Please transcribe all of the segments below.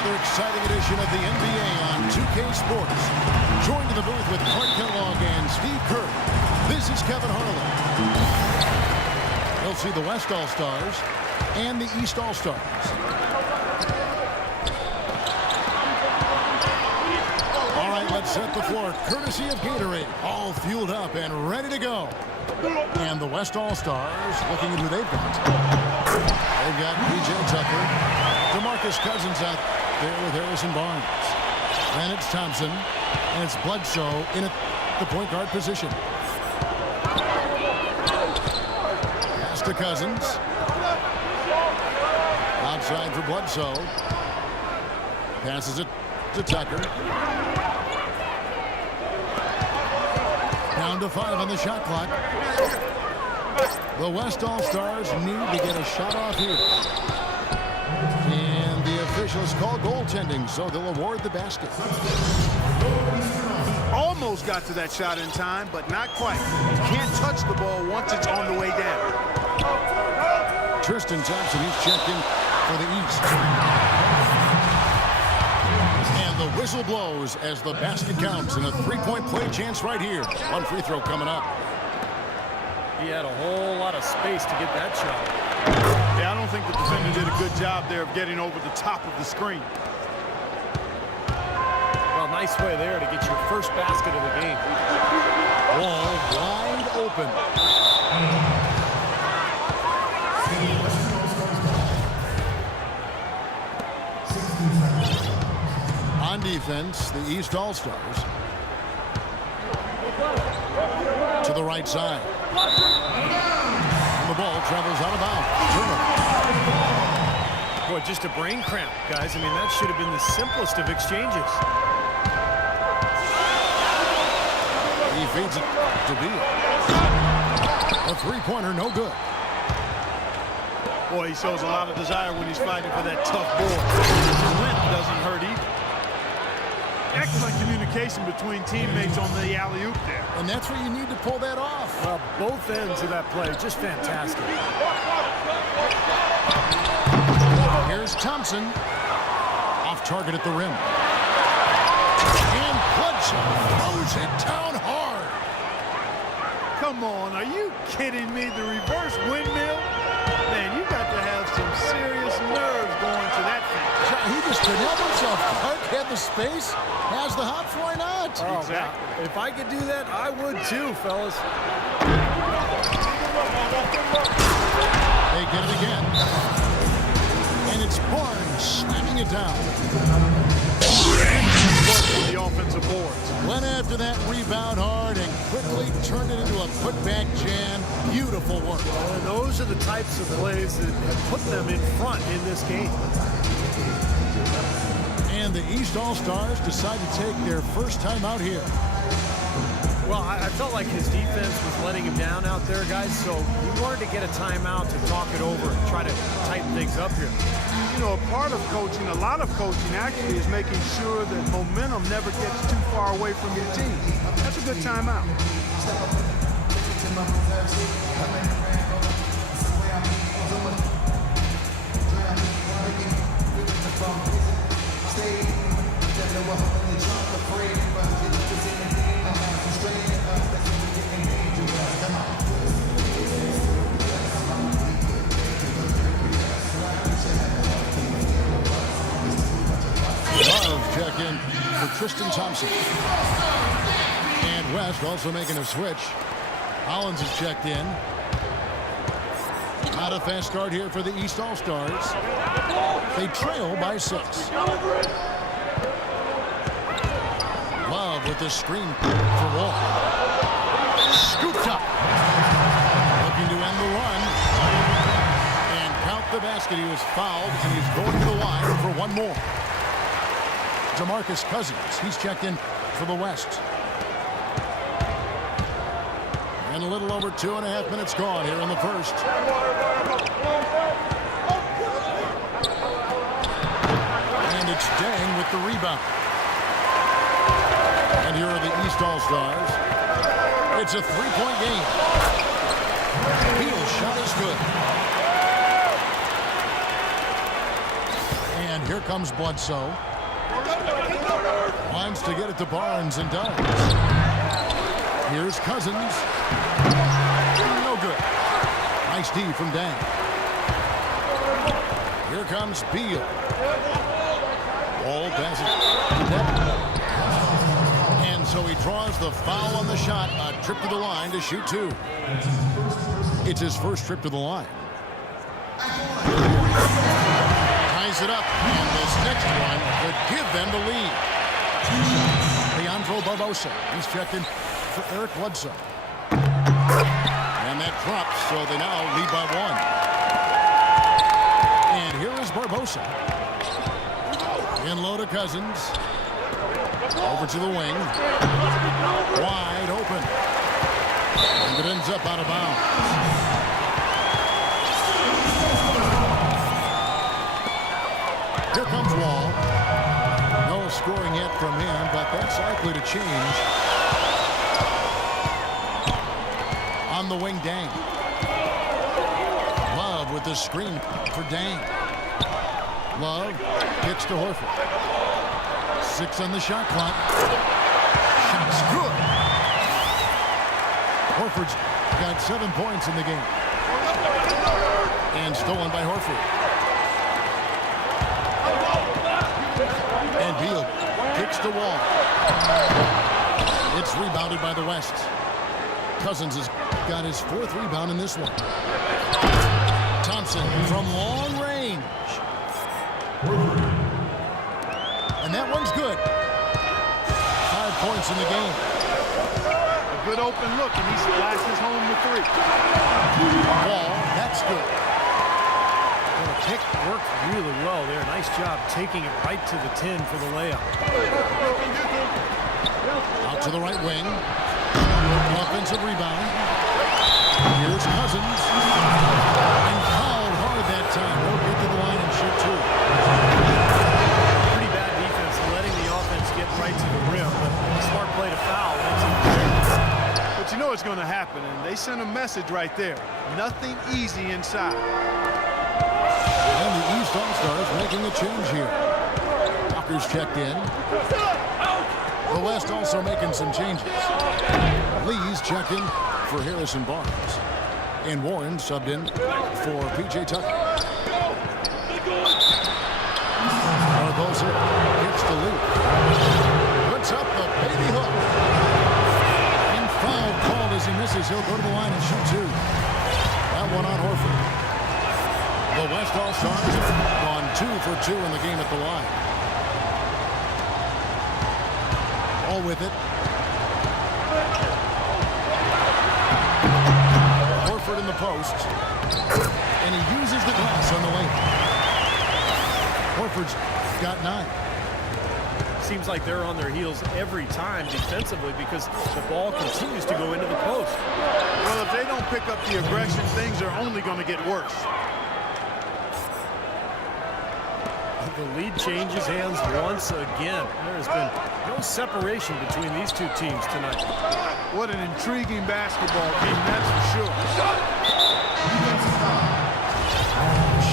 another exciting edition of the NBA on 2K Sports. Joined in the booth with Clark Kellogg and Steve Kerr. This is Kevin Harlan. You'll see the West All-Stars and the East All-Stars. All right, let's set the floor. Courtesy of Gatorade. All fueled up and ready to go. And the West All-Stars looking at who they've got. They've got P.J. Tucker. DeMarcus Cousins out there with Harrison Barnes. And it's Thompson. And it's Bledsoe in the point guard position. Pass to Cousins. Outside for Bledsoe. Passes it to Tucker. Down to 5 on the shot clock. The West All-Stars need to get a shot off here. And the officials call goaltending, so they'll award the basket. Almost got to that shot in time, but not quite. You can't touch the ball once it's on the way down. Tristan Thompson, he's checked in for the East. And the whistle blows as the basket counts, and a three-point play chance right here. One free throw coming up. He had a whole lot of space to get that shot. Yeah, I don't think the defender did a good job there of getting over the top of the screen. Well, nice way there to get your first basket of the game. Wall wide open. On defense, the East All-Stars. To the right side. And the ball travels out of bounds. Boy, just a brain cramp, guys. I mean, that should have been the simplest of exchanges. He feeds it to Beal. A three-pointer, no good. Boy, he shows a lot of desire when he's fighting for that tough ball. His length doesn't hurt either. Excellent communication between teammates on the alley-oop there. And that's where you need to pull that off. Well, both ends of that play, just fantastic. Here's Thompson. Off target at the rim. And Bledsoe throws it down hard. Come on, are you kidding me? The reverse windmill? Man, you got to have some serious nerves going to that thing. He just couldn't help himself. Clark had the space, has the hops, why not? Oh, exactly. If I could do that, I would too, fellas. They get it again. And it's Barnes slamming it down. The offensive boards. Went after that rebound hard and quickly turned it into a putback jam. Beautiful work. And those are the types of plays that have put them in front in this game. And the East All-Stars decide to take their first time out here. Well, I felt like his defense was letting him down out there, guys, so we wanted to get a timeout to talk it over and try to tighten things up here. You know, a part of coaching, a lot of coaching actually is making sure that momentum never gets too far away from your team. That's a good timeout. Check in for Tristan Thompson. And West also making a switch. Hollins is checked in. Not a fast start here for the East All-Stars. They trail by 6. Love with the screen for Wall. Scooped up. Looking to end the run. And count the basket. He was fouled, and he's going to the line for one more. DeMarcus Cousins, he's checked in for the West. And a little over 2.5 minutes gone here in the first. And it's Dang with the rebound. And here are the East All-Stars. It's a three-point game. Beal's shot is good. And Here comes Bledsoe. Wants to get it to Barnes and does. Here's Cousins. No good. Nice D from Dan. Here comes Beal. Ball passes. And so he draws the foul on the shot. A trip to the line to shoot two. It's his first trip to the line. Ties it up. And this next one could give them the lead. Leandro Barbosa. He's checked in for Eric Bledsoe. And that drops, so they now lead by one. And here is Barbosa. In low to Cousins. Over to the wing. Wide open. And it ends up out of bounds. Here comes Wall. No scoring yet from him, but that's likely to change. On the wing, Dang. Love with the screen for Dang. Love gets to Horford. 6 on the shot clock. Shot's good. Horford's got 7 points in the game. And stolen by Horford. And Beal kicks the wall. It's rebounded by the West. Cousins has got his 4th rebound in this one. Thompson from long range. And that one's good. 5 points in the game. A good open look, and he splashes home the 3. Wall, that's good. The pick worked really well there. Nice job taking it right to the 10 for the layup. Out to the right wing. Offensive rebound. Here's Cousins. And fouled hard that time. He'll get to the line and shoot 2. Pretty bad defense, letting the offense get right to the rim, but a smart play to foul. But you know it's going to happen, and they sent a message right there. Nothing easy inside. And the East All-Stars making a change here. Walker's checked in. The West also making some changes. Lee's checked in for Harrison Barnes. And Warren subbed in for P.J. Tucker. Barbosa hits the loop. Puts up the baby hook. And foul called as he misses. He'll go to the line and shoot 2. That one on Horford. The West All-Stars have gone 2 for 2 in the game at the line. All with it. Horford in the post. And he uses the glass on the lane. Horford's got 9. Seems like they're on their heels every time defensively because the ball continues to go into the post. Well, if they don't pick up the aggression, things are only going to get worse. The lead changes hands once again. There has been no separation between these two teams tonight. What an intriguing basketball game, that's for sure.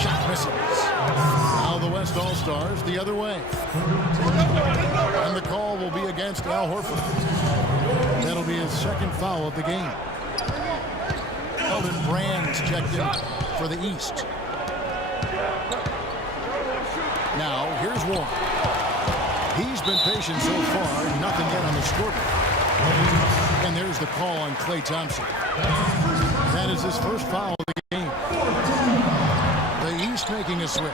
Shot misses. Now the West All-Stars the other way. And the call will be against Al Horford. That'll be his 2nd foul of the game. Elton Brand's checked in for the East. Now, here's Warren. He's been patient so far, nothing yet on the scoreboard. And there's the call on Klay Thompson. That is his first foul of the game. The East making a switch.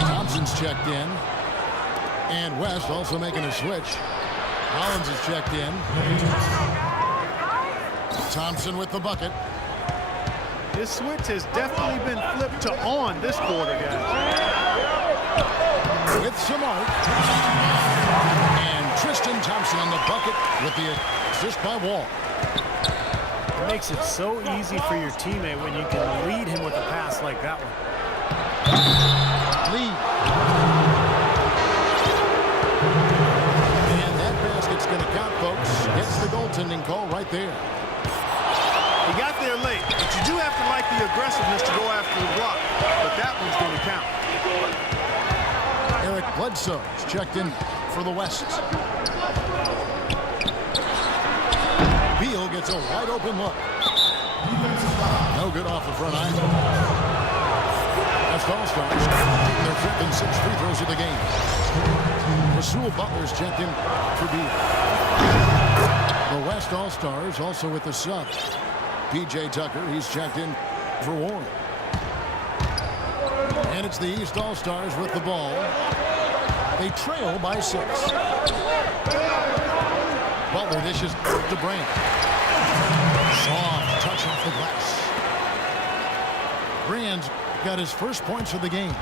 Thompson's checked in. And West also making a switch. Collins is checked in. Thompson with the bucket. This switch has definitely been flipped to on this quarter, guys. With some arc. And Tristan Thompson on the bucket with the assist by Wall. It makes it so easy for your teammate when you can lead him with a pass like that one. Lee. And that basket's going to count, folks. Gets the goaltending call right there. He got there late, but you do have to like the aggressiveness to go after the block. But that one's going to count. Bledsoe's checked in for the West. Beal gets a wide open look. No good off the front either. West All-Stars taking their 5th and 6th free throws of the game. Rasul Butler's checked in for Beal. The West All-Stars also with the sub. P.J. Tucker, he's checked in for Warren. And it's the East All-Stars with the ball. They trail by 6. Butler dishes to Brand. Soft touch off the glass. Brand's got his first points of the game.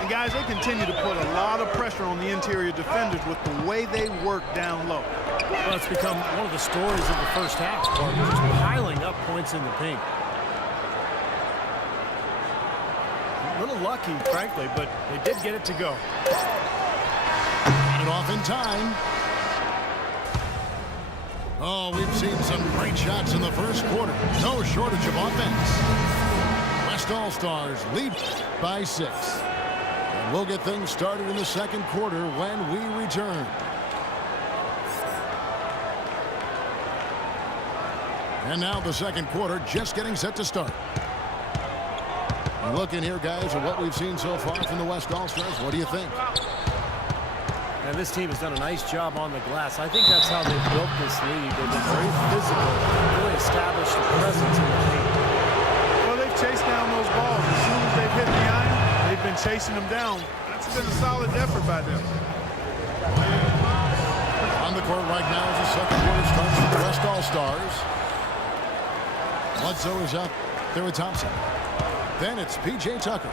And guys, they continue to put a lot of pressure on the interior defenders with the way they work down low. Well, it's become one of the stories of the first half, just piling up points in the paint. A little lucky, frankly, but they did get it to go. Got it off in time. Oh, we've seen some great shots in the first quarter. No shortage of offense. West All-Stars lead by 6. And we'll get things started in the second quarter when we return. And now the second quarter just getting set to start. Looking here, guys, at what we've seen so far from the West All-Stars. What do you think? And this team has done a nice job on the glass. I think that's how they've built this lead. They've been very physical, really established a presence in the paint. Well, they've chased down those balls. As soon as they've hit the iron, they've been chasing them down. That's been a solid effort by them. On the court right now as the second quarter starts for the West All-Stars. Bledsoe is up there with Thompson. Then it's P.J. Tucker.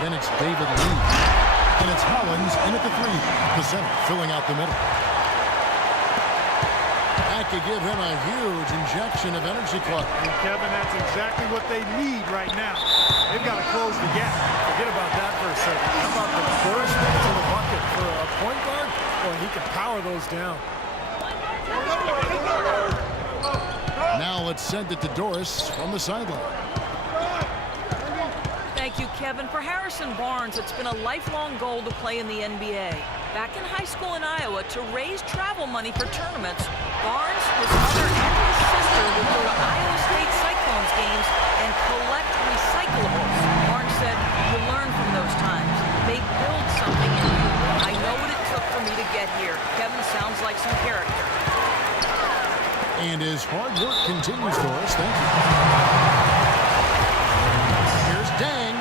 Then it's David Lee. And it's Hollins in at the 3. The center filling out the middle. That could give him a huge injection of energy, Clark. And Kevin, that's exactly what they need right now. They've got to close the gap. Forget about that for a second. How about the burst to the bucket for a point guard? Boy, he can power those down. Now let's send it to Doris from the sideline. Thank you, Kevin. For Harrison Barnes, it's been a lifelong goal to play in the NBA. Back in high school in Iowa, to raise travel money for tournaments, Barnes, his mother, and his sister would go to Iowa State Cyclones games and collect recyclables. Barnes said, "You learn from those times. They build something in you. I know what it took for me to get here." Kevin sounds like some character. And his hard work continues, Doris. Thank you. Here's Dang.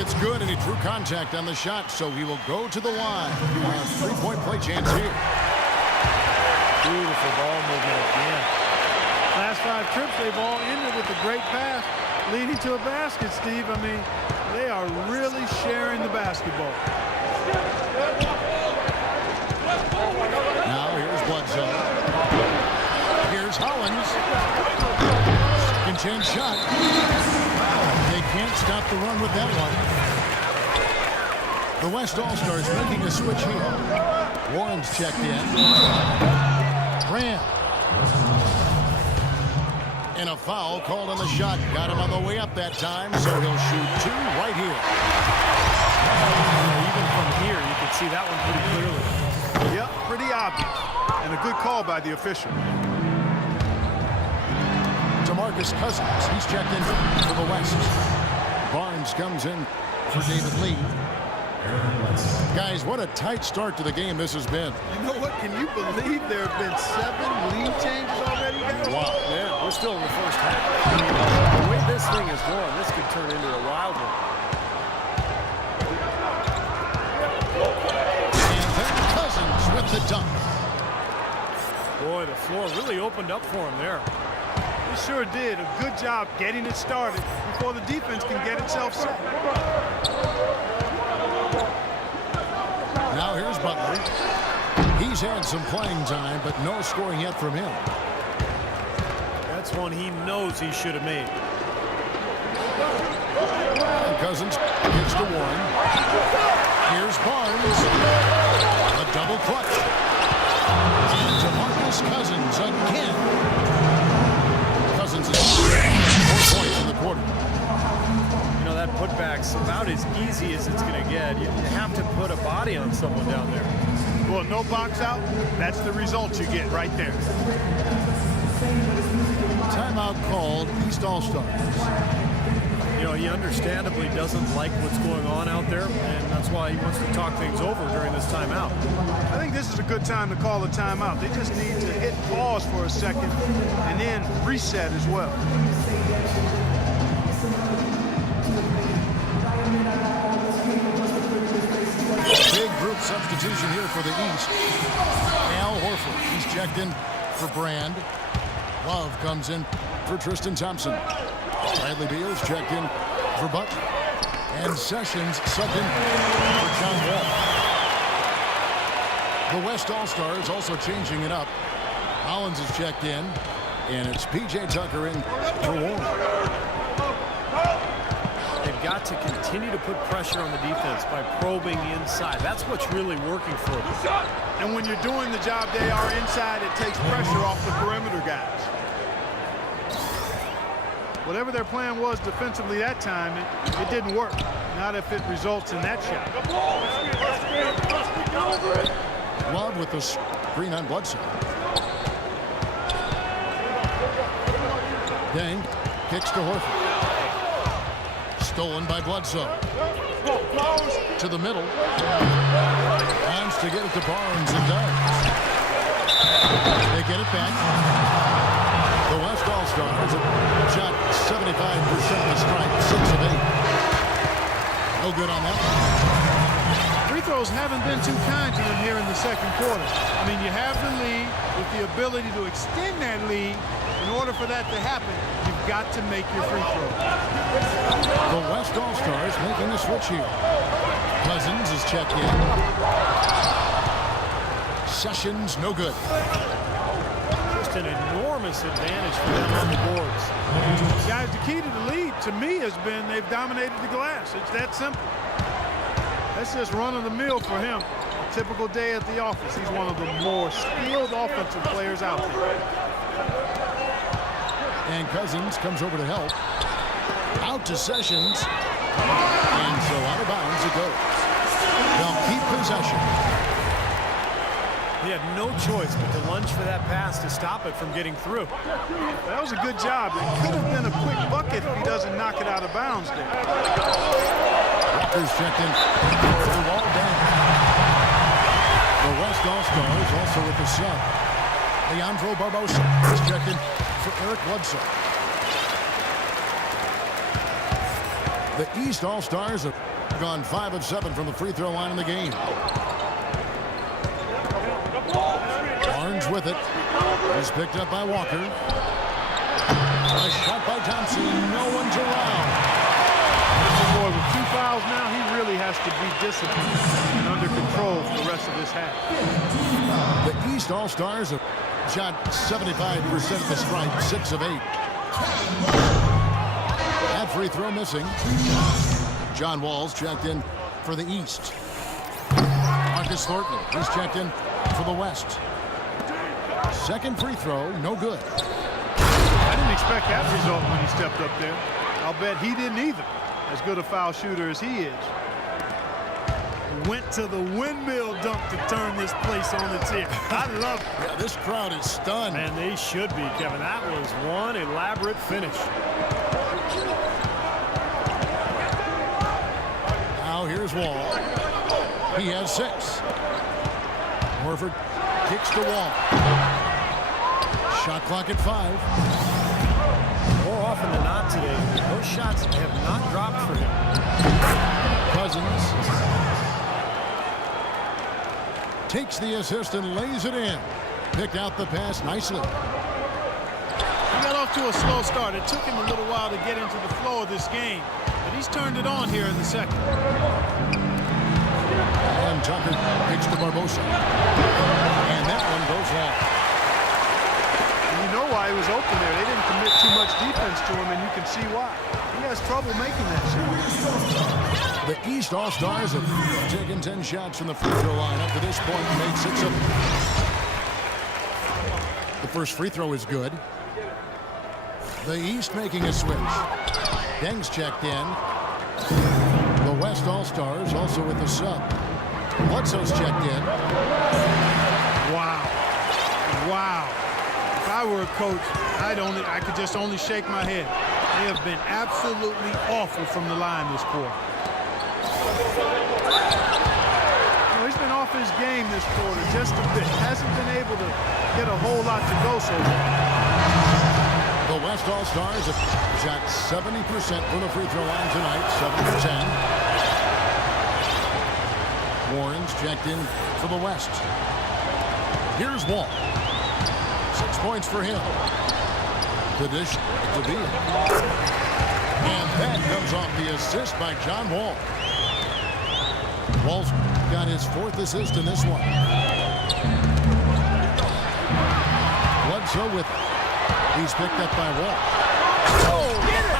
It's good, and he drew contact on the shot, so he will go to the line. A 3-point play chance here. Beautiful ball movement again. Last 5 trips, they've all ended with a great pass, leading to a basket, Steve. I mean, they are really sharing the basketball. Now here's Bledsoe. Here's Hollins. Second chance shot. They can't stop the run with that one. The West All-Stars making a switch here. Warren's checked in. Grant. And a foul called on the shot. Got him on the way up that time, so he'll shoot 2 right here. Even from here, you can see that one pretty clearly. Yep, pretty obvious. And a good call by the official. DeMarcus Cousins, he's checked in for the West. Barnes comes in for David Lee. Guys, what a tight start to the game this has been. You know what? Can you believe there have been 7 lead changes already, guys? Wow. Yeah, we're still in the first half. The way this thing is going, this could turn into a wild one. And then Cousins with the dunk. Boy, the floor really opened up for him there. He sure did. A good job getting it started before the defense can get itself set. Now here's Butler. He's had some playing time, but no scoring yet from him. That's one he knows he should have made. And Cousins gets to Warren. Here's Barnes. A double clutch. And DeMarcus Cousins again. Cousins is 4 points in the quarter. You know, that putback's about about as easy as it's going to get. You have to put a body on someone down there. Well, no box out. That's the result you get right there. Timeout called, East All-Stars. You know, he understandably doesn't like what's going on out there, and that's why he wants to talk things over during this timeout. I think this is a good time to call a timeout. They just need to hit pause for a second and then reset as well. Big group substitution here for the East. Al Horford, he's checked in for Brand. Love comes in for Tristan Thompson. Bradley Beal's checked in for Butler. And Sessions subbed in for John Wall. The West All-Stars also changing it up. Hollins is checked in, and it's P.J. Tucker in for Warren. They've got to continue to put pressure on the defense by probing inside. That's what's really working for them. And when you're doing the job they are inside, it takes pressure off the perimeter guys. Whatever their plan was defensively that time, it didn't work. Not if it results in that shot. Love with the screen on Bledsoe. Deng kicks to Horford. Stolen by Bledsoe. To the middle. Wants to get it to Barnes and does. They get it back. The West All-Stars have shot 75% of the strike, 6 of 8. No good on that. Free throws haven't been too kind to them here in the second quarter. I mean, you have the lead with the ability to extend that lead. In order for that to happen, you've got to make your free throws. The West All-Stars making a switch here. Cousins is checked in. Sessions, no good. Just an enormous advantage for them on the boards. Guys, the key to the lead, to me, has been they've dominated the glass. It's that simple. That's just run-of-the-mill for him. A typical day at the office. He's one of the more skilled offensive players out there. And Cousins comes over to help. Out to Sessions. And so out of bounds it goes. They'll keep possession. He had no choice but to lunge for that pass to stop it from getting through. That was a good job. It could have been a quick bucket if he doesn't knock it out of bounds there. Walker's checked in for the wall down. The West All-Stars also with the sub. Leandro Barbosa is checked in for Eric Bledsoe. The East All-Stars have gone 5 of 7 from the free throw line in the game. Barnes with it. He's picked up by Walker. A shot by Thompson. No one's around. Boy, with 2 fouls now, he really has to be disciplined and under control for the rest of this half. The East All-Stars have shot 75% of the strike, 6 of 8. That free throw missing. John Wall's checked in for the East. Marcus Thornton, he's checked in for the West. Second free throw, no good. I didn't expect that result when he stepped up there. I'll bet he didn't either, as good a foul shooter as he is. Went to the windmill dunk to turn this place on its ear. I love it. Yeah, this crowd is stunned. Man, they should be, Kevin. That was one elaborate finish. Now here's Wall. He has 6. Horford kicks to Wall. Shot clock at 5. More often than not today, those shots have not dropped for him. Cousins takes the assist and lays it in. Picked out the pass nicely. He got off to a slow start. It took him a little while to get into the flow of this game, but he's turned it on here in the second. And Tucker kicks to Barbosa. And that one goes off. You know why he was open there. They didn't commit too much defense to him, and you can see why. He has trouble making that shot. The East All-Stars have taken 10 shots from the free throw line up to this point and made 6 of them. The first free throw is good. The East making a switch. Deng's checked in. The West All-Stars also with the sub. Bledsoe's checked in. Wow. Wow. If I were a coach, I could just only shake my head. They have been absolutely awful from the line this quarter. He's been off his game this quarter just a bit. Hasn't been able to get a whole lot to go so far. The West All-Stars have shot 70% from the free throw line tonight, 7 for 10. Warren's checked in for the West. Here's Wall. 6 points for him. The dish to Beal. And that comes off the assist by John Wall. Wall's got his 4th assist in this one. Bledsoe with it. He's picked up by Wall. Oh, get it!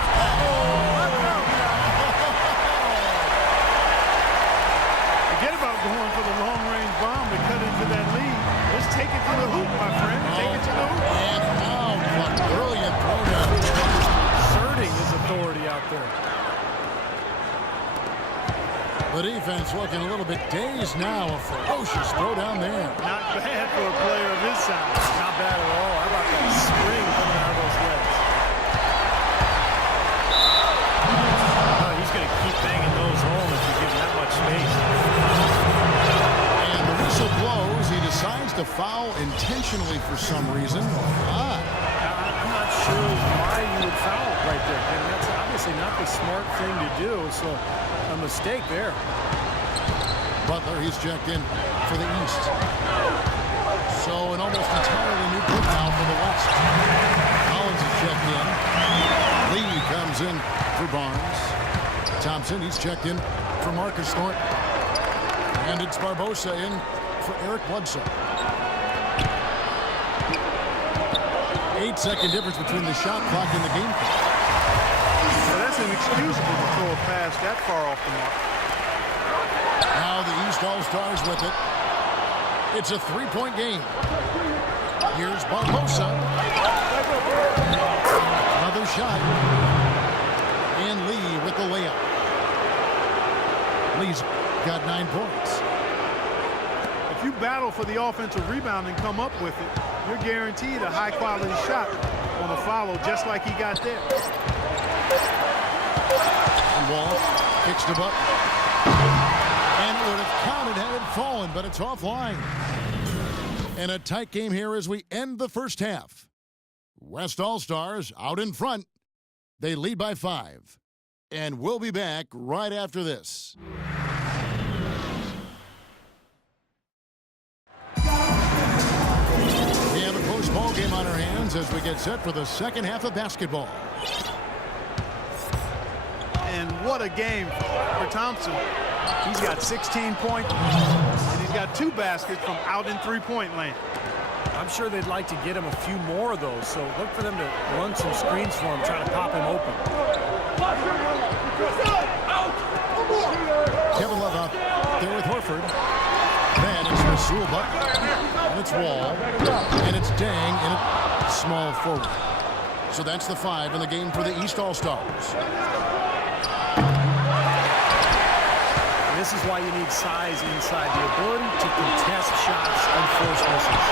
Forget about going for the long-range bomb to cut into that lead. Just take it to the hoop, my friend. Take it to the hoop. And out. What brilliant throwdown. Asserting his authority out there. The defense looking a little bit dazed now. A ferocious throwdown there. Not bad for a player of his size. Not bad at all. How about that spring coming out of those legs? Oh, he's going to keep banging those home if you give him that much space. And the whistle blows. He decides to foul intentionally for some reason. I'm not sure why you would foul right there. And that's obviously not the smart thing to do. So a mistake there. Butler, he's checked in for the East. So an almost entirely new group now for the West. Collins is checked in. Lee comes in for Barnes. Thompson, he's checked in for Marcus Thornton. And it's Barbosa in for Eric Bledsoe. 8-second difference between the shot clock and the game clock. So that's inexcusable to throw a pass that far off the mark. Now the East All-Stars with it. It's a 3-point game. Here's Barbosa. Another shot. And Lee with the layup. Lee's got 9 points. If you battle for the offensive rebound and come up with it, you're guaranteed a high-quality shot on a follow just like he got there. And Wall kicks the butt. And it would have counted had it fallen, but it's offline. And a tight game here as we end the first half. West All-Stars out in front. They lead by 5. And we'll be back right after this. We have a close ball game on our hands as we get set for the second half of basketball. And what a game for Thompson. He's got 16 points, and he's got 2 baskets from out in three-point land. I'm sure they'd like to get him a few more of those, so look for them to run some screens for him, try to pop him open. Kevin Love up there with Horford. Then it's Rasul Butler. And it's Wall. And it's Dang in a small forward. So that's the 5 in the game for the East All-Stars. This is why you need size inside, the ability to contest shots and force misses.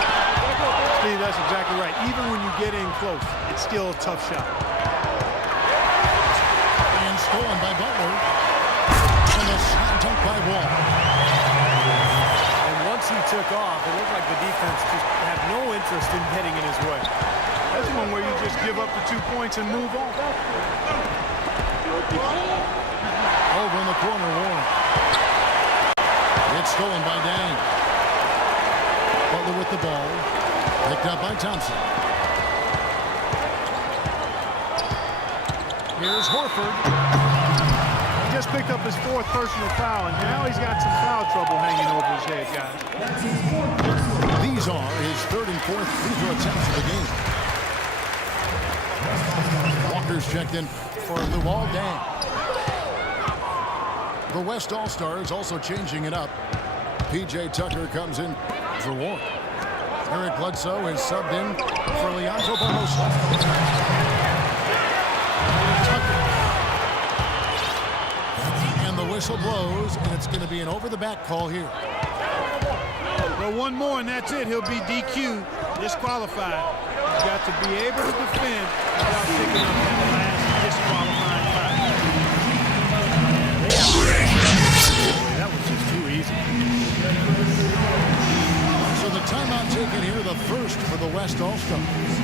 Steve, that's exactly right. Even when you get in close, it's still a tough shot. And stolen by Butler. And the slam dunk by Wall. And once he took off, it looked like the defense just had no interest in getting in his way. That's one where you just give up the 2 points and move on. Over in the corner, Warren. It's stolen by Dang. Butler with the ball. Picked up by Thompson. Here's Horford. He just picked up his 4th personal foul, and now he's got some foul trouble hanging over his head, guys. These are his 3rd and 4th free throw attempts of the game. Walker's checked in for Luol Deng. The West All-Stars also changing it up. P.J. Tucker comes in for Warren. Eric Bledsoe is subbed in for Leandro Barbosa. Tucker. And the whistle blows, and it's going to be an over-the-back call here. Well, one more, and that's it. He'll be DQ, disqualified. He's got to be able to defend without picking up that last disqualifying foul. That was just too easy. So the timeout taken here, the first for the West All-Stars.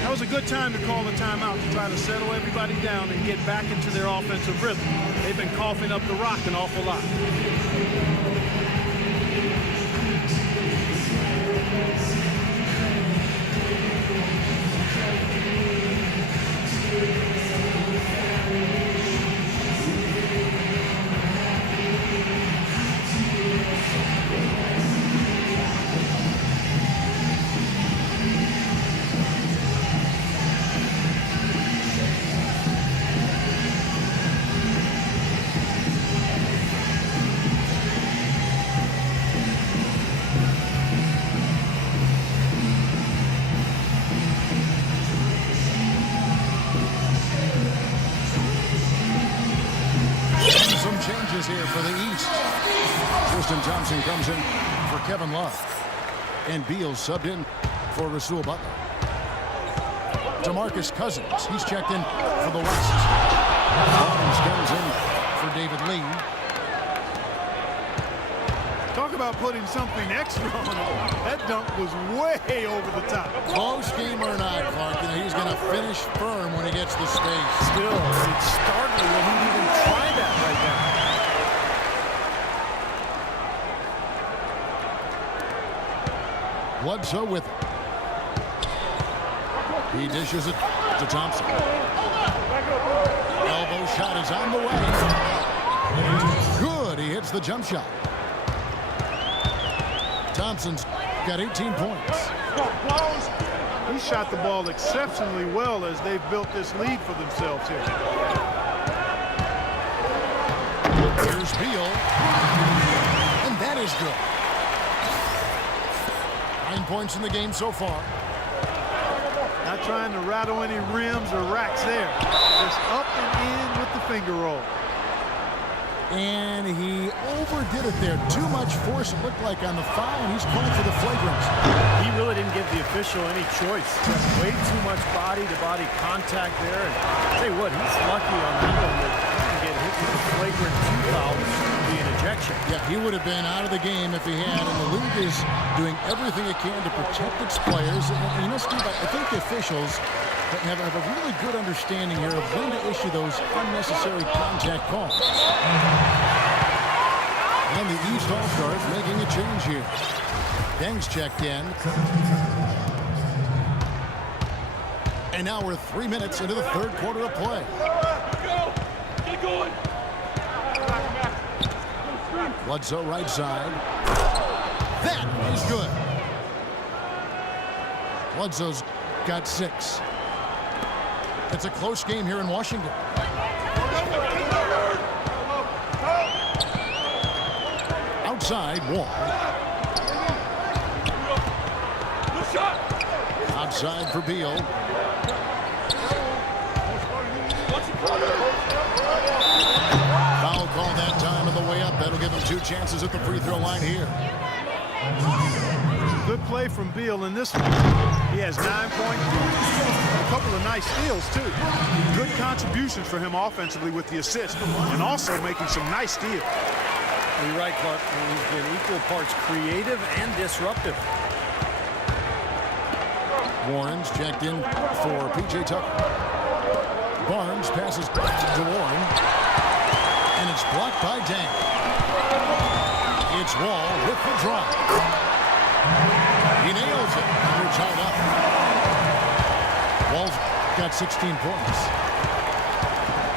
That was a good time to call a timeout to try to settle everybody down and get back into their offensive rhythm. They've been coughing up the rock an awful lot. Here for the East. Tristan Thompson comes in for Kevin Love. And Beal subbed in for Rasul Butler. DeMarcus Cousins, he's checked in for the West. Barnes comes in for David Lee. Talk about putting something extra on it. That dunk was way over the top. Close game or not, Clark, he's going to finish firm when he gets the space. Still, it's startling that he'd even try that right now. Bledsoe with it. He dishes it to Thompson. Elbow shot is on the way. Good. He hits the jump shot. Thompson's got 18 points. He shot the ball exceptionally well as they've built this lead for themselves here. Here's Beal. And that is good. 9 points in the game so far. Not trying to rattle any rims or racks there. Just up and in with the finger roll. And he overdid it there. Too much force, it looked like, on the foul, and he's calling for the flagrant. He really didn't give the official any choice. Just way too much body-to-body contact there. And I'll tell you what, he's lucky on that one that he didn't get hit with the flagrant 2 foul, which would be an ejection. Yeah, he would have been out of the game if he had, and the league is doing everything it can to protect its players. And you know, Steve, I think the officials have a really good understanding here of when to issue those unnecessary contact calls. And the East All-Stars making a change here. Deng's checked in. And now we're 3 minutes into the third quarter of play. Get going. Bledsoe right side. That is good. Bledsoe's got 6. It's a close game here in Washington. Outside, Wall. Outside for Beal. Foul call that time on the way up. That'll give him 2 chances at the free throw line here. Good play from Beal in this one. He has 9 points. A couple of nice steals, too. Good contributions for him offensively with the assist and also making some nice steals. You're right, Clark. He's been equal parts creative and disruptive. Warren's checked in for P.J. Tucker. Barnes passes to Warren. And it's blocked by Deng. It's Wall with the drop. He nails it. And they're tied up. Wall's got 16 points.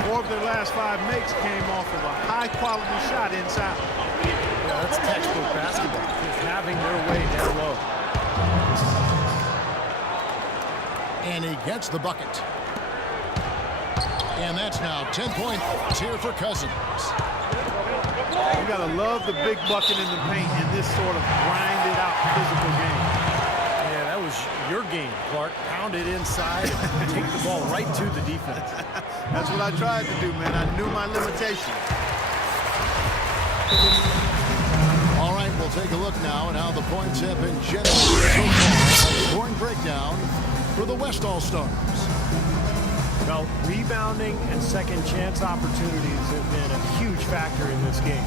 4 of their last 5 makes came off of a high-quality shot inside. Yeah, that's textbook basketball. Just having their way down low. And he gets the bucket. And that's now 10 points here for Cousins. You got to love the big bucket in the paint in this sort of grinded-out physical game. Yeah, that was your game, Clark. Pound it inside and take the ball right to the defense. That's what I tried to do, man. I knew my limitations. All right, we'll take a look now at how the points have been generated so far. A scoring breakdown for the West All-Stars. Well, rebounding and second chance opportunities have been a huge factor in this game.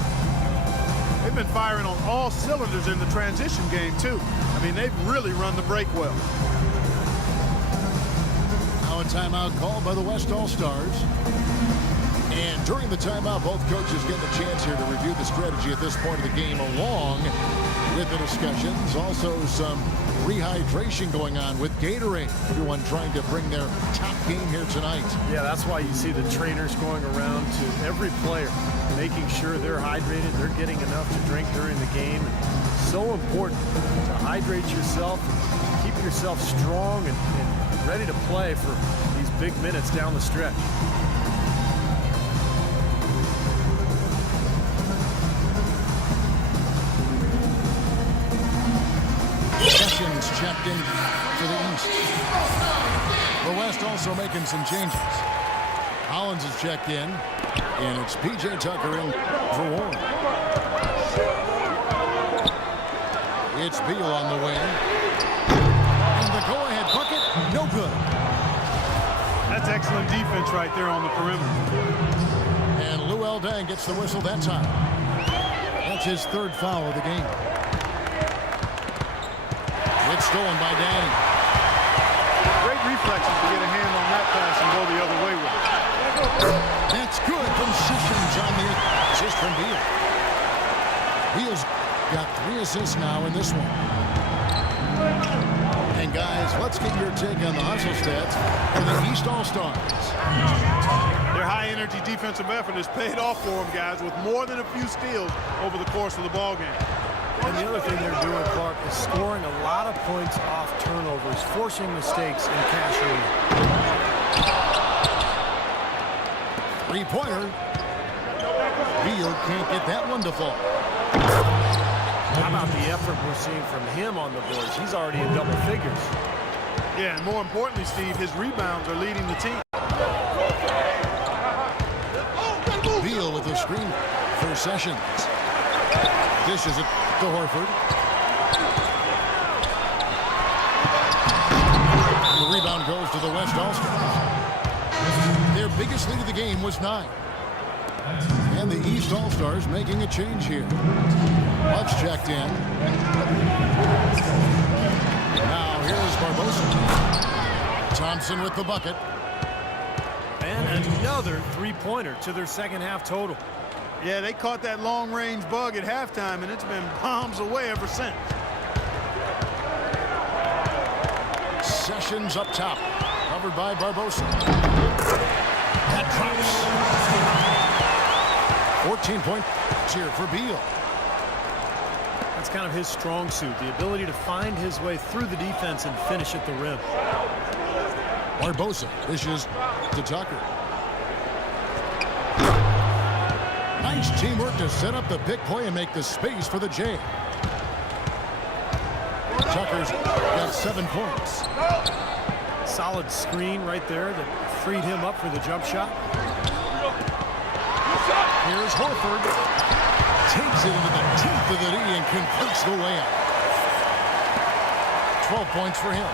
They've been firing on all cylinders in the transition game, too. I mean, they've really run the break well. Now a timeout called by the West All-Stars. And during the timeout, both coaches get a chance here to review the strategy at this point of the game, along with the discussions. Also some rehydration going on with Gatorade. Everyone trying to bring their top game here tonight. Yeah, that's why you see the trainers going around to every player, making sure they're hydrated, they're getting enough to drink during the game. So important to hydrate yourself, keep yourself strong and ready to play for these big minutes down the stretch. Sessions checked in for the East. The West also making some changes. Hollins is checked in, and it's P.J. Tucker in for Warren. It's Beal on the wing. And the go-ahead bucket, no good. That's excellent defense right there on the perimeter. And Lou Eldang gets the whistle that time. That's his third foul of the game. It's stolen by Danny. Great reflexes to get a hand on that pass and go the other way with it. That's good from Sessions on the assist from Beal. Beal's got 3 assists now in this one. And guys, let's get your take on the hustle stats for the East All-Stars. Their high-energy defensive effort has paid off for them, guys, with more than a few steals over the course of the ballgame. And the other thing they're doing, Clark, is scoring a lot of points off turnovers, forcing mistakes and cashing in. Three-pointer. Beal can't get that one to fall. How about the effort we're seeing from him on the boards? He's already in double figures. Yeah, and more importantly, Steve, his rebounds are leading the team. Beal with a screen for Sessions. Dishes it to Horford. And the rebound goes to the West All-Stars. Their biggest lead of the game was 9. And the East All-Stars making a change here. Bucks checked in. Now here's Barbosa. Thompson with the bucket. And another three-pointer to their second half total. Yeah, they caught that long-range bug at halftime, and it's been bombs away ever since. Sessions up top. Covered by Barbosa. That drops. 14 points here for Beal. That's kind of his strong suit, the ability to find his way through the defense and finish at the rim. Barbosa dishes to Tucker. Nice teamwork to set up the big play and make the space for the J. Tucker's got 7 points. Solid screen right there that freed him up for the jump shot. Here's Horford. Takes it into the teeth of the knee and converts the layup. 12 points for him.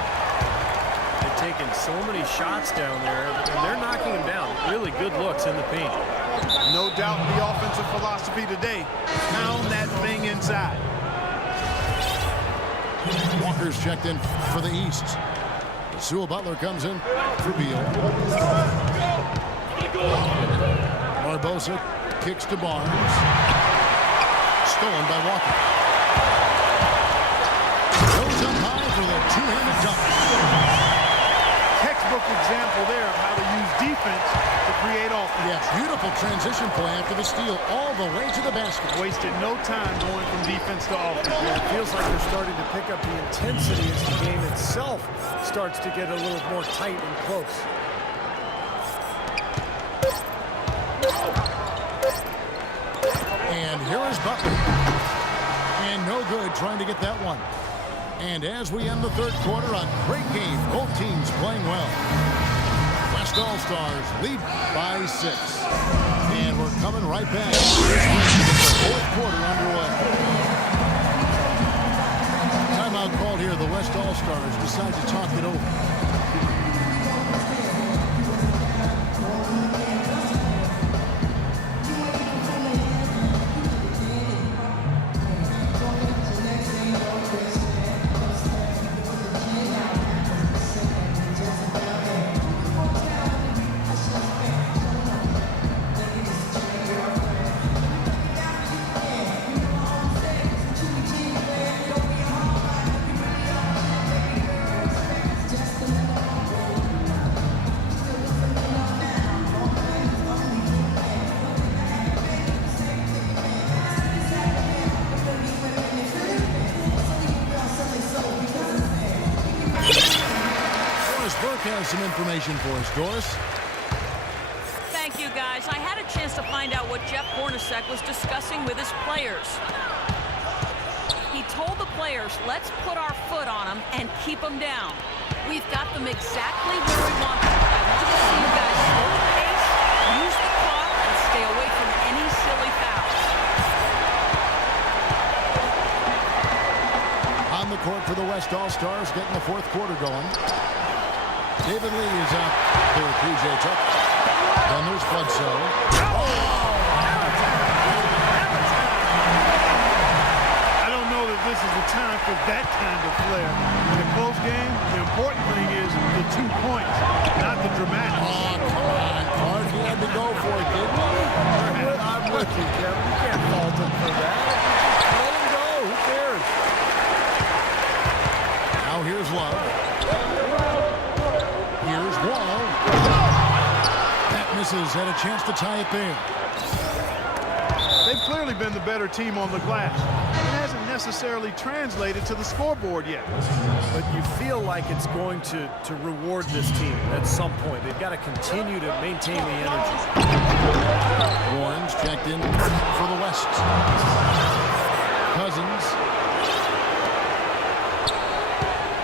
They've taken so many shots down there, and they're knocking him down. Really good looks in the paint. No doubt the offensive philosophy today. Pound that thing inside. Walker's checked in for the East. Sewell Butler comes in for Beal. Barbosa kicks to Barnes. Stolen by Walker. Goes up high for the two-handed dunk. Textbook example there of how to use defense to create offense. Yeah, beautiful transition play after the steal all the way to the basket. Wasted no time going from defense to offense. Yeah, it feels like they're starting to pick up the intensity as the game itself starts to get a little more tight and close. And here is Butler. And no good trying to get that one. And as we end the third quarter, a great game. Both teams playing well. West All-Stars lead by 6. And we're coming right back. Fourth quarter underway. Timeout called here. The West All-Stars decide to talk it over. Has some information for us, Doris. Thank you, guys. I had a chance to find out what Jeff Hornacek was discussing with his players. He told the players, let's put our foot on them and keep them down. We've got them exactly where we want them. I want to see you guys slow the pace, use the clock, and stay away from any silly fouls. On the court for the West All-Stars, getting the fourth quarter going. David Lee is out for PJ Tucker. Then there's Bledsoe. I don't know that this is the time for that kind of flair. In a close game, the important thing is the 2 points, not the dramatic. Oh, come on, Clark. He had to go for it, didn't he? I'm with you, Kevin. You can't fault him for that. Let him go. Who cares? Now here's Love. Here's Wall. That misses. Had a chance to tie it there. They've clearly been the better team on the glass. It hasn't necessarily translated to the scoreboard yet. But you feel like it's going to reward this team at some point. They've got to continue to maintain the energy. Warren's checked in for the West. Cousins.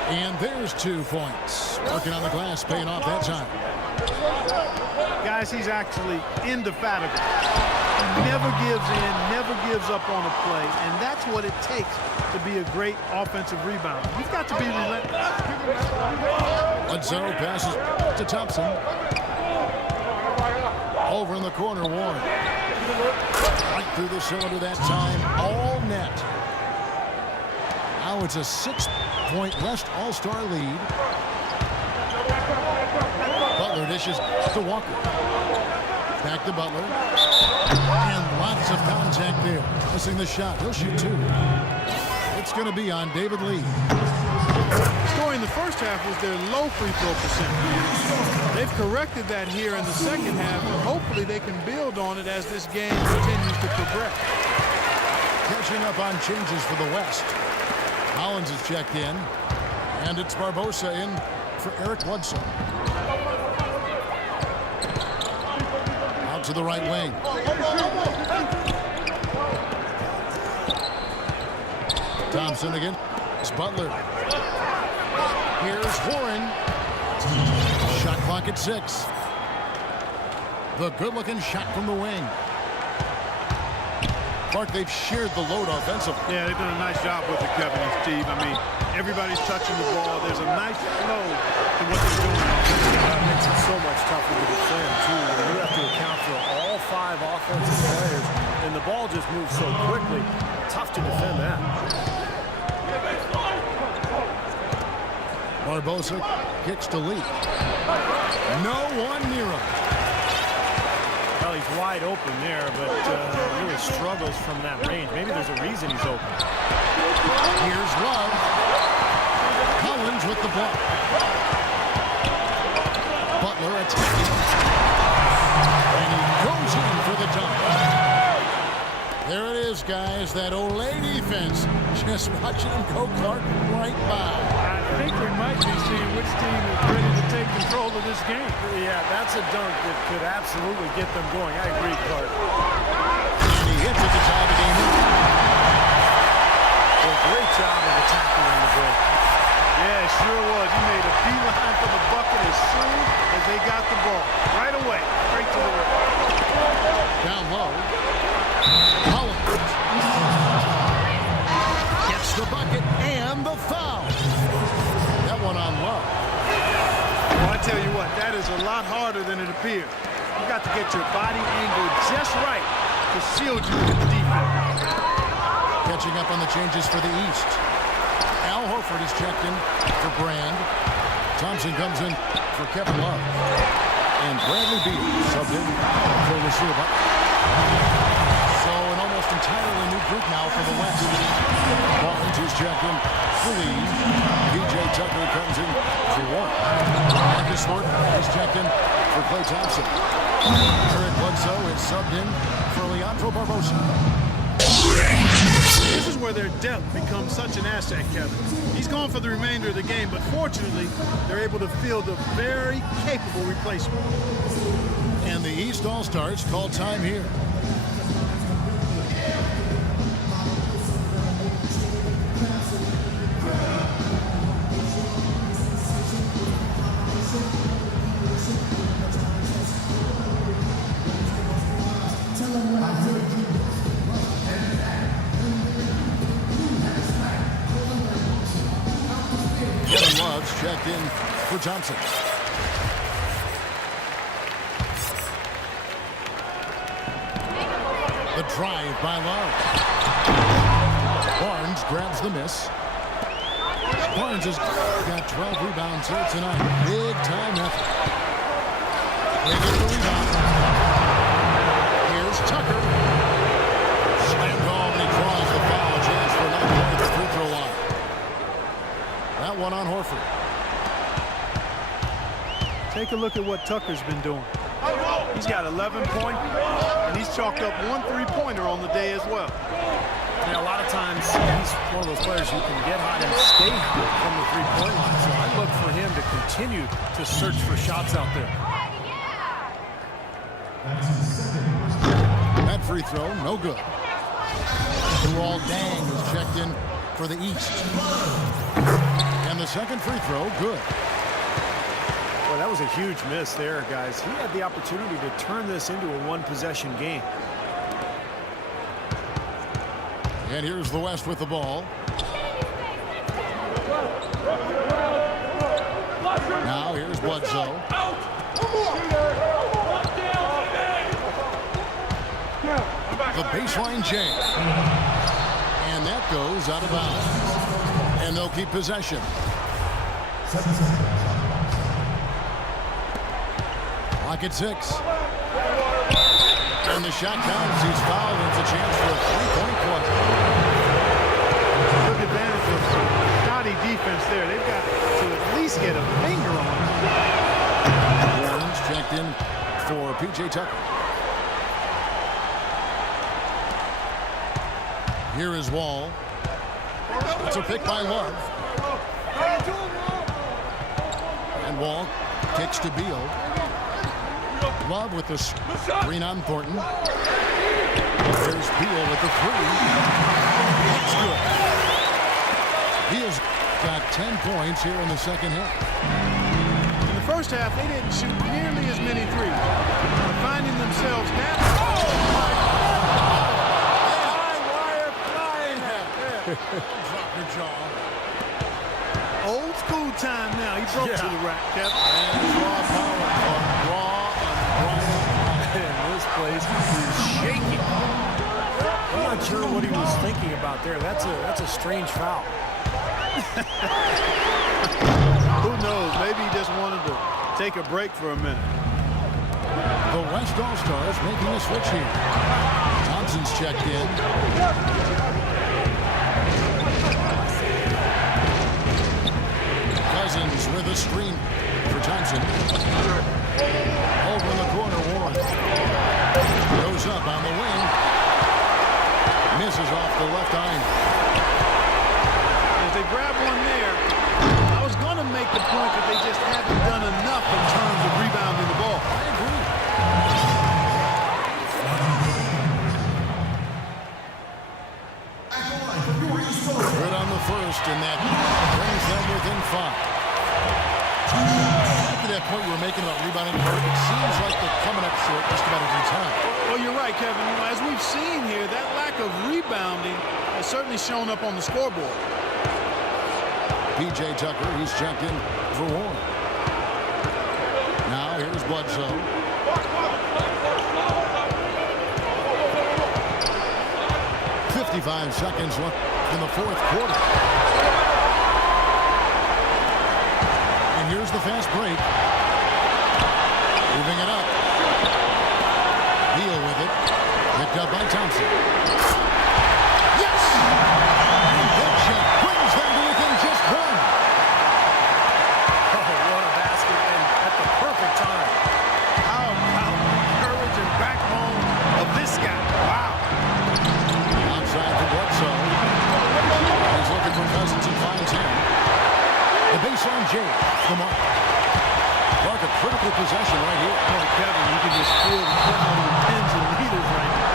And there's 2 points. Working on the glass, paying off that time. Guys, he's actually indefatigable. He never gives in, never gives up on a play, and that's what it takes to be a great offensive rebounder. You've got to be relentless. Bledsoe passes to Thompson. Over in the corner, Warren. Right through the cylinder that time, all net. Now it's a 6-point West All-Star lead. Butler dishes to Walker. Back to Butler. And lots of contact there. Missing the shot. He'll shoot 2. It's going to be on David Lee. Story in the first half was their low free throw percentage. They've corrected that here in the second half, and hopefully they can build on it as this game continues to progress. Catching up on changes for the West. Collins is checked in, and it's Barbosa in for Eric Bledsoe. Out to the right wing. Thompson again. It's Butler. Here's Warren. Shot clock at 6. The good-looking shot from the wing. Clark, they've shared the load offensively. Yeah, they've done a nice job with it, Kevin and Steve. I mean, everybody's touching the ball. There's a nice flow to what they're doing. That makes it so much tougher to defend, too. You have to account for all 5 offensive players, and the ball just moves so quickly. Tough to defend that. Barbosa kicks to Lee. No one near him. Well, he's wide open there, but really struggles from that range. Maybe there's a reason he's open. Here's Love. Collins with the block. Butler attacking. And he goes in for the dunk. There it is, guys. That Olay defense. Just watching him go, Clark, right by. I think we might be seeing which team is ready to take control of this game. Yeah, that's a dunk that could absolutely get them going. I agree, Clark. And he hits at the top of the game. Well, great job of attacking on the break. Yeah, it sure was. He made a beeline for the bucket as soon as they got the ball. Right away, straight to the rim. Down low. Collins. foul. That one on Love. Well, I tell you what, that is a lot harder than it appears. You got to get your body angle just right to shield you with the defense. Catching up on the changes for the East. Al Horford is checked in for Brand. Thompson comes in for Kevin Love. And Bradley Beal subbed in for Luciba. So an almost entirely new group now for the West. Barnes is checked in for Lee. P.J. Tucker comes in for Warren. Marcus Smart is checked in for Klay Thompson. Eric Bledsoe is subbed in for Leandro Barbosa. This is where their depth becomes such an asset, Kevin. He's gone for the remainder of the game, but fortunately, they're able to field a very capable replacement. And the East All-Stars call time here. Kevin Love's checked in for Thompson. The drive by Love. Barnes grabs the miss. Barnes has got 12 rebounds here tonight. Big time effort. They get the rebound. Here's Tucker. Slam ball, and he draws the foul. Chance for another play at the free throw line. That one on Horford. Take a look at what Tucker's been doing. He's got 11 points, and he's chalked up 1 3-pointer on the day as well. Now, a lot of times, he's one of those players who can get hot and stay hot from the three-point line. So I look for him to continue to search for shots out there. That free throw, no good. Luol Deng is checked in for the East. And the second free throw, good. Well, that was a huge miss there, guys. He had the opportunity to turn this into a one-possession game. And here's the West with the ball. Now here's Bledsoe. The baseline jam. And that goes out of bounds. And they'll keep possession. Clock at 6. And the shot counts. He's fouled. It's a chance for a three-point play. Took advantage of some shoddy defense there. They've got to at least get a finger on him. Warren's checked in for P.J. Tucker. Here is Wall. It's a pick by Love. And Wall kicks to Beal. Love with the screen on Thornton. There's Beal with the three. That's good. Beal's got 10 points here in the second half. In the first half, they didn't shoot nearly as many threes. They're finding themselves now. Drop your jaw. Old school time now. He broke to the rack, Kevin. And raw power. And this place is shaking. I'm not sure what he was thinking about there. That's a strange foul. Who knows? Maybe he just wanted to take a break for a minute. The West All-Stars making a switch here. Thompson's checked in. Cousins with a screen for Johnson. Over in the corner, Warren. Goes up on the wing. Misses off the left eye. If they grab one there, I was going to make the point that they just haven't done enough in terms of rebounding the ball. I agree. Good on the first, and that brings them within 5. After that point you were making about rebounding, it seems like they're coming up short just about every time. Well, you're right, Kevin. You know, as we've seen here, that lack of rebounding has certainly shown up on the scoreboard. P.J. Tucker, he's checked in for Warren. Now here's Bledsoe. 55 seconds left in the fourth quarter. And here's the fast break. Moving it up. Deal with it. Picked up by Thompson. Yes! And that shot brings them to within just one. Oh, what a basket, and at the perfect time. How about the courage and backbone of this guy? Wow. Outside for Bledsoe. He's looking for Cousins and finds him. The baseline J. Come on. Clark, a critical possession right here. Oh, Kevin, you can just feel the crowd in pins and needles right now.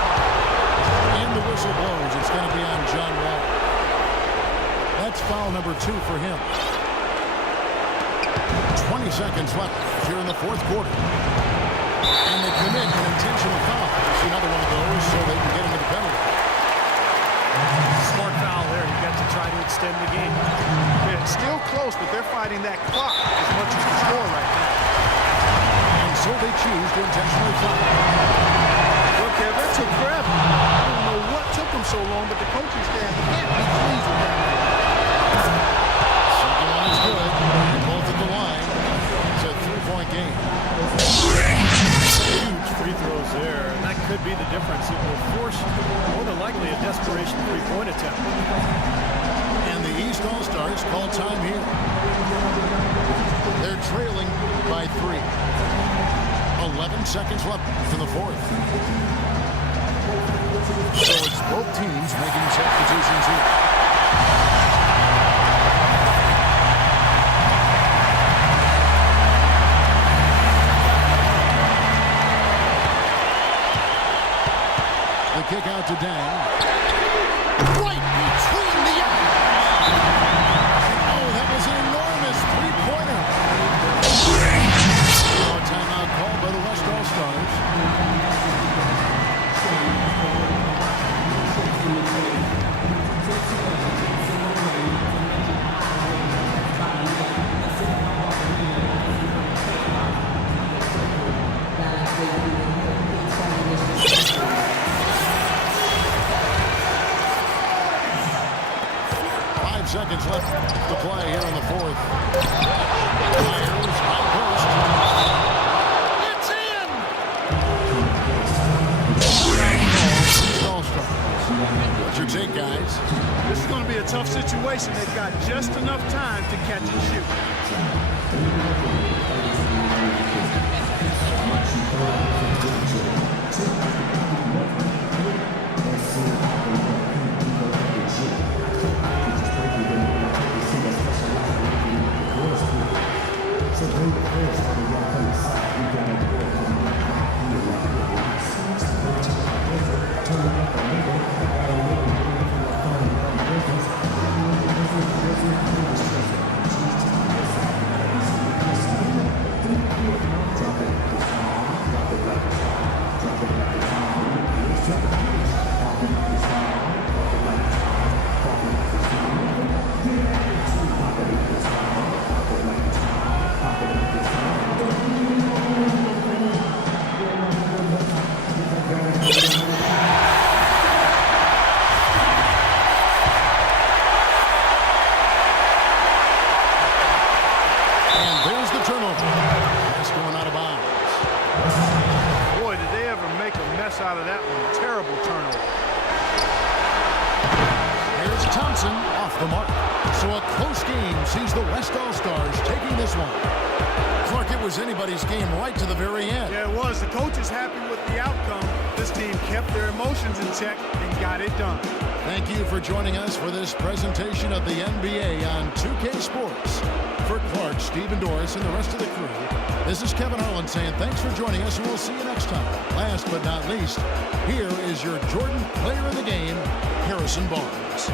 And the whistle blows. It's going to be on John Wall. That's foul number 2 for him. 20 seconds left here in the fourth quarter. And they commit an intentional foul. See another one of those so they can get into the penalty. Smart foul there. You got to try to extend the game. Yeah, it's still close, but they're fighting that clock as much as the score right now. And so they choose to intentionally foul. Look, Kev, that took forever. I don't know what took them so long, but the coaching staff can't be pleased with that. Second one is good. They're both at the line. It's a 3-point game. Huge free throws there, and that could be the difference. It will force, more than likely, a desperation three-point attempt. And the East All-Stars call time here. They're trailing by 3. 11 seconds left in the fourth. So it's both teams making substitutions here. The kick out to Dang. Right between the eyes. Oh, that was an enormous three-pointer. A timeout called by the West All-Stars. Seconds left to play here in the fourth. Myers, high post. It's in! All-Star. What's your take, guys? This is going to be a tough situation. They've got just enough time to catch and shoot. Out of that one. Terrible turnover. Here's Thompson off the mark. So a close game sees the West All-Stars taking this one. Clark, it was anybody's game right to the very end. Yeah, it was. The coach is happy with the outcome. This team kept their emotions in check and got it done. Thank you for joining us for this presentation of the NBA on 2K Sports. For Clark, Stephen Doris, and the rest of the crew, this is Kevin Harlan saying thanks for joining us, and we'll see you next time. Last but not least, here is your Jordan player of the game, Harrison Barnes.